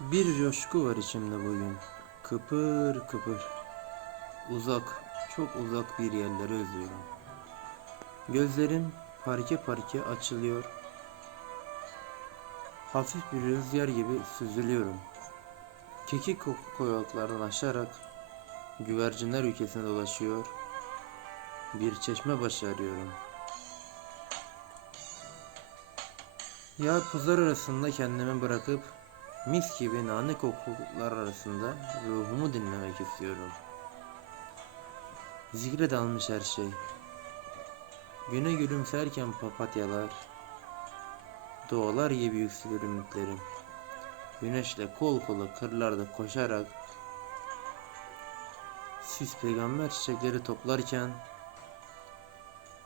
Bir coşku var içimde bugün. Kıpır kıpır. Uzak, çok uzak bir yerleri özlüyorum. Gözlerim parke parke açılıyor. Hafif bir rüzgar gibi süzülüyorum. Kekik koku koyaklardan aşarak güvercinler ülkesine dolaşıyor. Bir çeşme başı arıyorum. Yağ puzlar arasında kendimi bırakıp mis gibi nane kokular arasında ruhumu dinlemek istiyorum. Zikre dalmış her şey. Güne gülümserken papatyalar, doğalar gibi yükselir ümitlerim. Güneşle kol kola kırlarda koşarak siz peygamber çiçekleri toplarken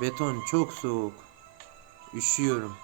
Beton çok soğuk. Üşüyorum.